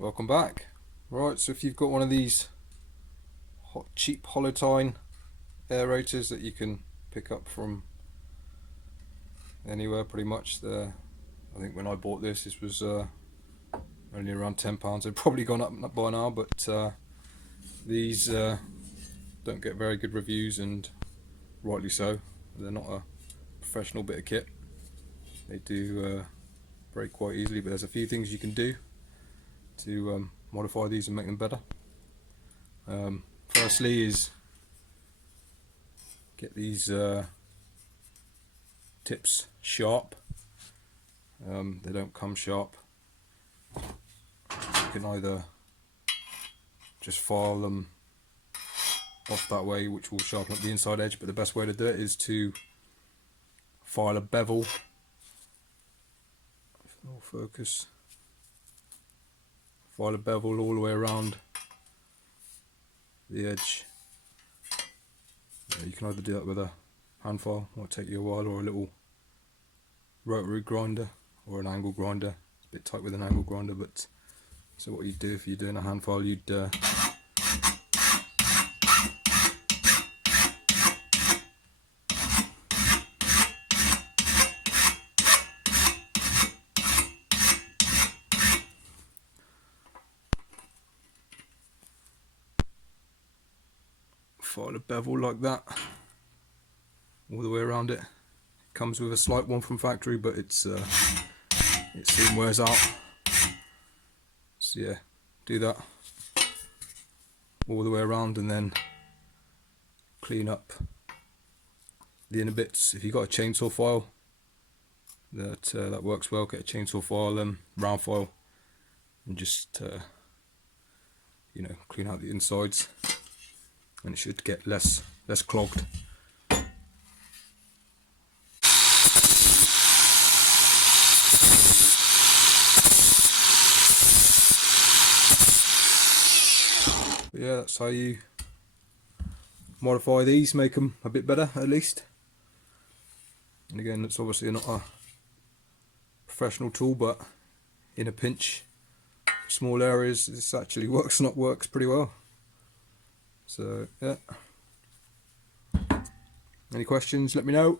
Welcome back. Right, so if you've got one of these cheap Tine aerators that you can pick up from anywhere pretty much, I think when I bought this was only around £10. They've probably gone up by now, but these don't get very good reviews, and rightly so. They're not a professional bit of kit. They do break quite easily, but there's a few things you can do to modify these and make them better. Firstly is get these tips sharp. They don't come sharp. You can either just file them off that way, which will sharpen up the inside edge, but the best way to do it is to file a bevel. If it'll focus. File a bevel all the way around the edge. You can either do that with a hand file, might take you a while, or a little rotary grinder or an angle grinder. It's a bit tight with an angle grinder, but so what you'd do if you're doing a hand file, you'd file a bevel like that all the way around it. Comes with a slight one from factory, but it soon wears out. So yeah, do that all the way around, and then clean up the inner bits. If you've got a chainsaw file, that works well. Get a chainsaw file, round file, and just clean out the insides, and it should get less clogged. But yeah, that's how you modify these, make them a bit better at least. And again, it's obviously not a professional tool, but in a pinch, small areas, this actually works pretty well. So yeah, any questions, let me know.